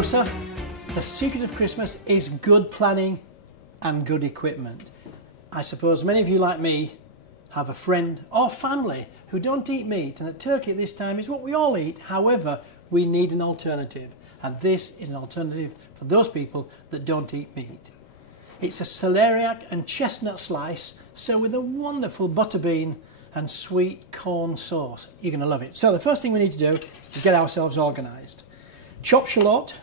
closer. The secret of Christmas is good planning and good equipment. I suppose many of you, like me, have a friend or family who don't eat meat, and a turkey at this time is what we all eat. However, we need an alternative, and this is an alternative for those people that don't eat meat. It's a celeriac and chestnut slice served with a wonderful butterbean and sweet corn sauce. You're going to love it. So the first thing we need to do is get ourselves organised. Chop shallot.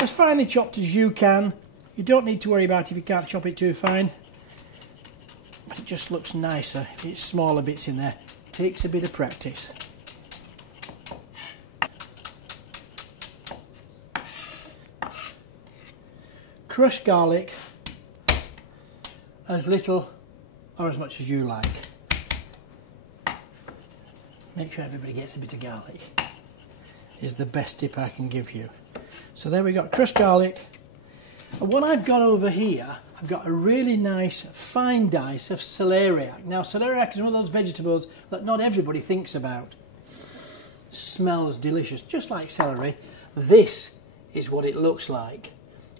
As finely chopped as you can. You don't need to worry about if you can't chop it too fine. But it just looks nicer if it's smaller bits in there. It takes a bit of practice. Crushed garlic, as little or as much as you like. Make sure everybody gets a bit of garlic, is the best tip I can give you. So there we got crushed garlic. And what I've got over here, I've got a really nice fine dice of celeriac. Now celeriac is one of those vegetables that not everybody thinks about. Smells delicious, just like celery. This is what it looks like.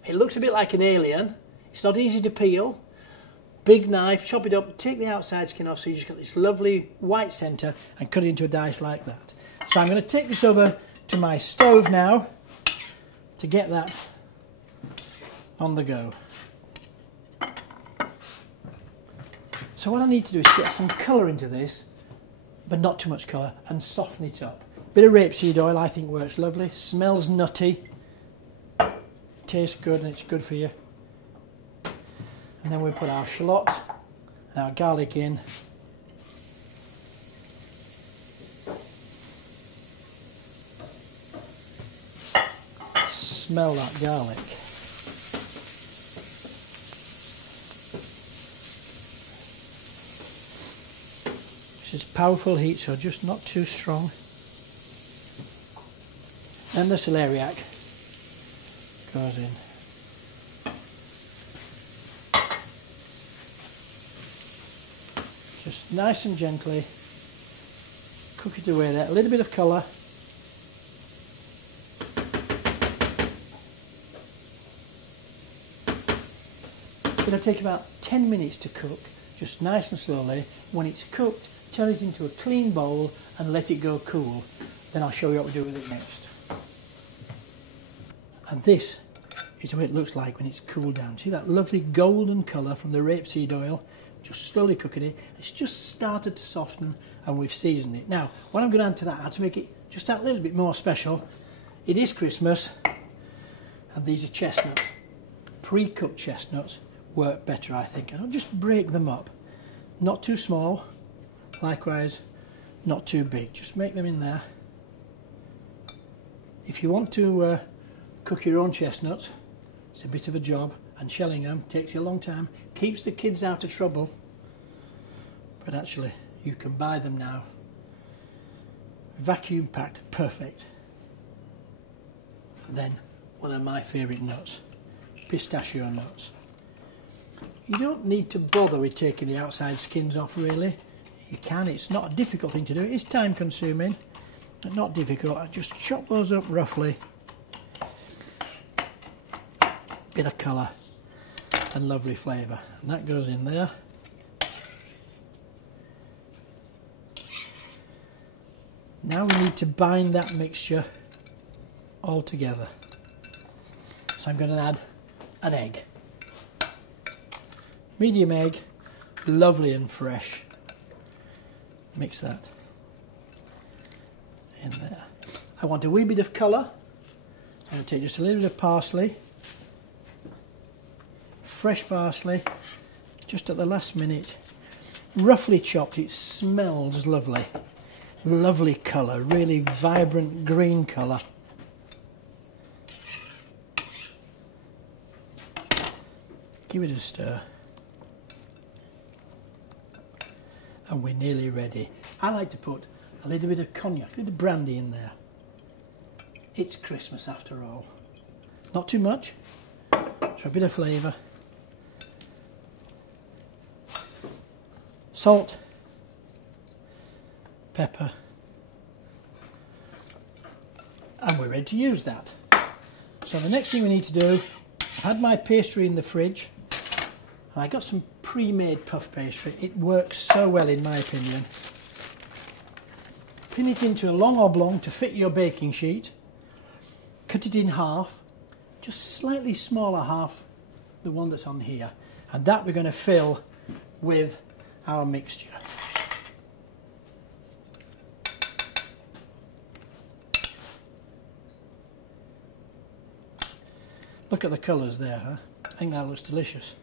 It looks a bit like an alien. It's not easy to peel. Big knife, chop it up, take the outside skin off so you just got this lovely white centre and cut it into a dice like that. So I'm going to take this over to my stove now to get that on the go. So what I need to do is get some colour into this, but not too much colour, and soften it up. Bit of rapeseed oil I think works lovely, smells nutty, tastes good, and it's good for you. And then we put our shallots and our garlic in. Smell that garlic. This is powerful heat, so just not too strong. And the celeriac goes in. Just nice and gently cook it away there. A little bit of colour. It'll take about 10 minutes to cook, just nice and slowly. When it's cooked, turn it into a clean bowl and let it go cool. Then I'll show you what we do with it next. And this is what it looks like when it's cooled down. See that lovely golden colour from the rapeseed oil? Just slowly cooking it. It's just started to soften and we've seasoned it. Now, what I'm going to add to that, to make it just a little bit more special, it is Christmas and these are chestnuts. Pre-cooked chestnuts work better, I think. And I'll just break them up. Not too small, likewise not too big. Just make them in there. If you want to cook your own chestnuts, it's a bit of a job, and shelling them takes you a long time, keeps the kids out of trouble, but actually you can buy them now, vacuum packed, perfect. And then one of my favourite nuts, pistachio nuts. You don't need to bother with taking the outside skins off really. You can, it's not a difficult thing to do, it is time consuming, but not difficult. I just chop those up roughly. Bit of colour and lovely flavour, and that goes in there. Now we need to bind that mixture all together. So I'm going to add an egg. Medium egg, lovely and fresh. Mix that in there. I want a wee bit of colour. I'm going to take just a little bit of parsley. Fresh parsley, just at the last minute, roughly chopped. It smells lovely. Lovely colour, really vibrant green colour. Give it a stir. And we're nearly ready. I like to put a little bit of cognac, a bit of brandy in there. It's Christmas after all. Not too much, for a bit of flavour. Salt, pepper, and we're ready to use that. So the next thing we need to do, I've had my pastry in the fridge, and I got some pre-made puff pastry. It works so well in my opinion. Pin it into a long oblong to fit your baking sheet, cut it in half, just slightly smaller half the one that's on here, and that we're going to fill with our mixture. Look at the colours there, huh? I think that looks delicious.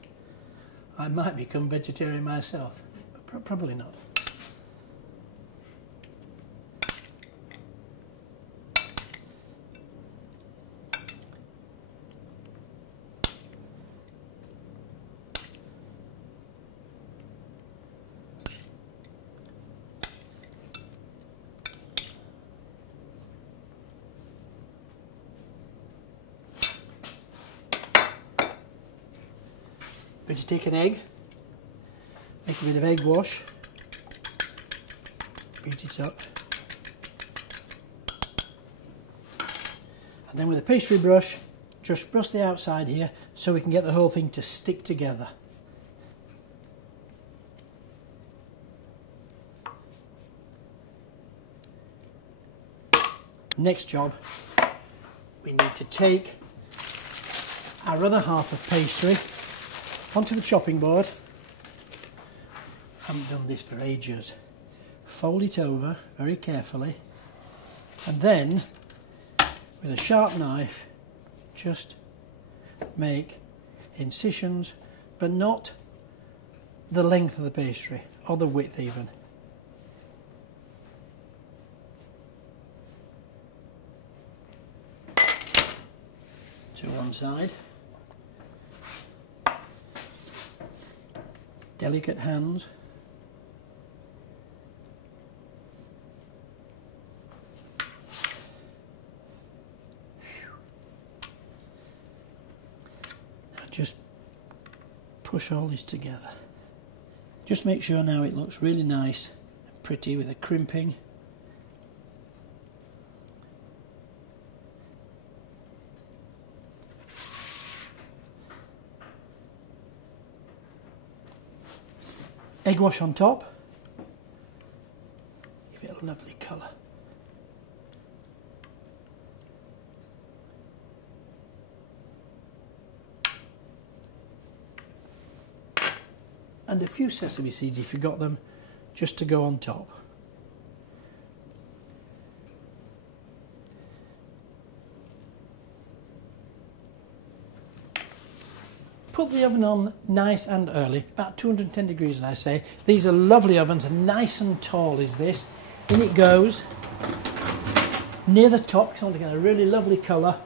I might become vegetarian myself, but probably not. Going to take an egg, make a bit of egg wash, beat it up, and then with a pastry brush, just brush the outside here so we can get the whole thing to stick together. Next job, we need to take our other half of pastry onto the chopping board. I haven't done this for ages. Fold it over very carefully, and then with a sharp knife just make incisions, but not the length of the pastry or the width even. To one side. Delicate hands. Now just push all this together. Just make sure now it looks really nice and pretty with a crimping. Egg wash on top, give it a lovely colour. And a few sesame seeds if you got them, just to go on top. Put the oven on nice and early, about 210 degrees and I say. These are lovely ovens, and nice and tall is this. In it goes, near the top, because I want to get a really lovely colour.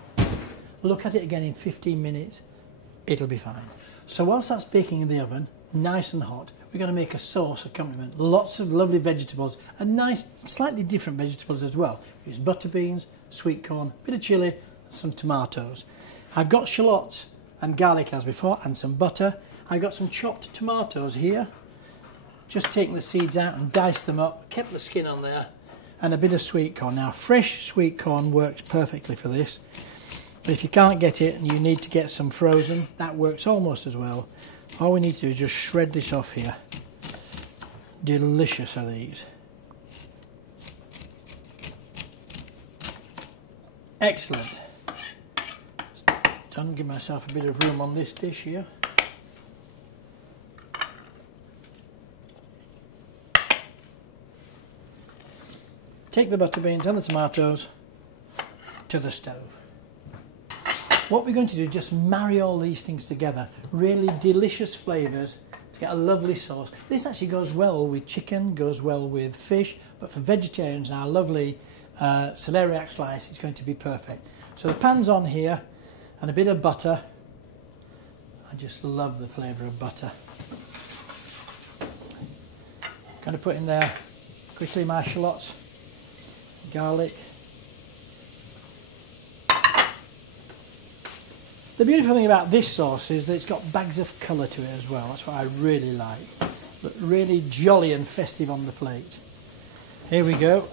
Look at it again in 15 minutes, it'll be fine. So whilst that's baking in the oven, nice and hot, we're going to make a sauce accompaniment. Lots of lovely vegetables, and nice, slightly different vegetables as well. Use butter beans, sweet corn, a bit of chilli, and some tomatoes. I've got shallots and garlic as before, and some butter. I've got some chopped tomatoes here, just taking the seeds out and diced them up, kept the skin on there, and a bit of sweet corn. Now fresh sweet corn works perfectly for this, but if you can't get it and you need to get some frozen, that works almost as well. All we need to do is just shred this off here. Delicious are these. Excellent. Done, give myself a bit of room on this dish here. Take the butter beans and the tomatoes to the stove. What we're going to do is just marry all these things together. Really delicious flavours to get a lovely sauce. This actually goes well with chicken, goes well with fish, but for vegetarians, our lovely celeriac slice is going to be perfect. So the pan's on here, and a bit of butter. I just love the flavour of butter. I'm going to put in there quickly my shallots, garlic. The beautiful thing about this sauce is that it's got bags of colour to it as well. That's what I really like. Look really jolly and festive on the plate. Here we go.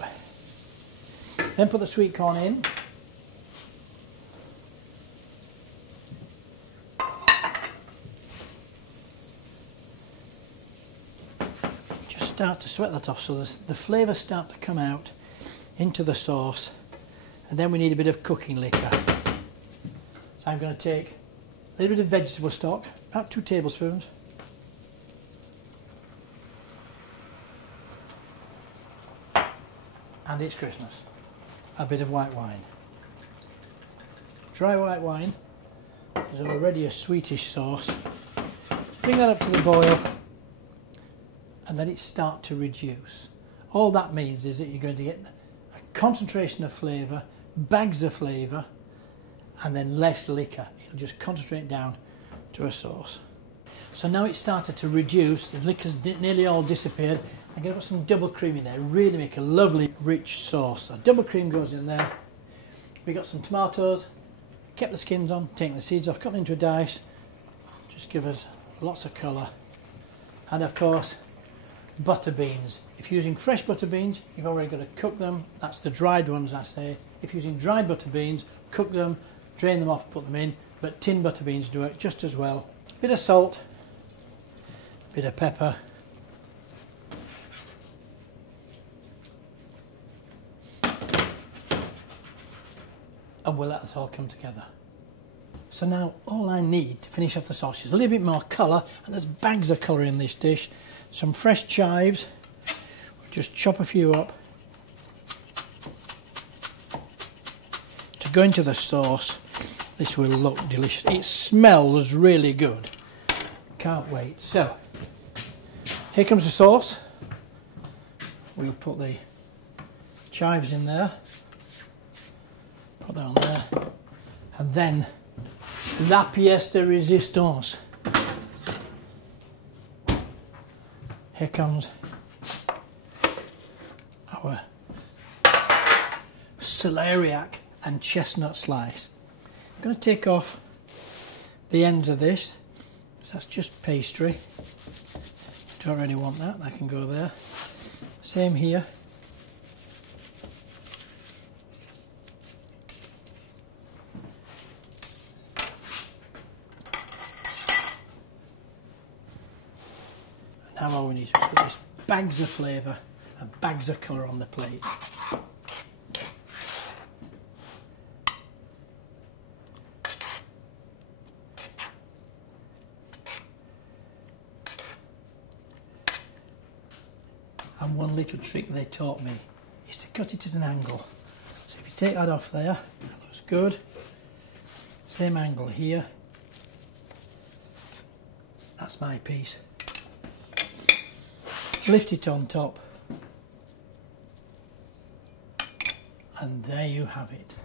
Then put the sweet corn in. start to sweat that off so the flavours start to come out into the sauce, and then we need a bit of cooking liquor. So I'm going to take a little bit of vegetable stock, about 2 tablespoons. And it's Christmas. A bit of white wine. Dry white wine is already a sweetish sauce. Bring that up to the boil, and then it starts to reduce. All that means is that you're going to get a concentration of flavour, bags of flavour, and then less liquor. It'll just concentrate down to a sauce. So now it's started to reduce, the liquor's nearly all disappeared. I'm going to put some double cream in there, really make a lovely rich sauce. So double cream goes in there. We got some tomatoes, kept the skins on, taking the seeds off, cut them into a dice, just give us lots of colour. And of course, butter beans. If you're using fresh butter beans, you've already got to cook them. That's the dried ones, I say. If you're using dried butter beans, cook them, drain them off, put them in. But tin butter beans do it just as well. Bit of salt, bit of pepper. And we'll let this all come together. So now all I need to finish off the sauce is a little bit more colour, and there's bags of colour in this dish. Some fresh chives, we'll just chop a few up to go into the sauce. This will look delicious. It smells really good. Can't wait. So here comes the sauce. We'll put the chives in there. Put that on there. And then la pièce de résistance. Here comes our celeriac and chestnut slice. I'm going to take off the ends of this, so that's just pastry. Don't really want that, that can go there. Same here. Now all we need is put these bags of flavour and bags of colour on the plate. And one little trick they taught me is to cut it at an angle. So if you take that off there, that looks good. Same angle here. That's my piece. Lift it on top, and there you have it.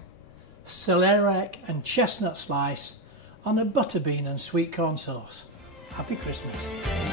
Celeriac and chestnut slice on a butterbean and sweet corn sauce. Happy Christmas.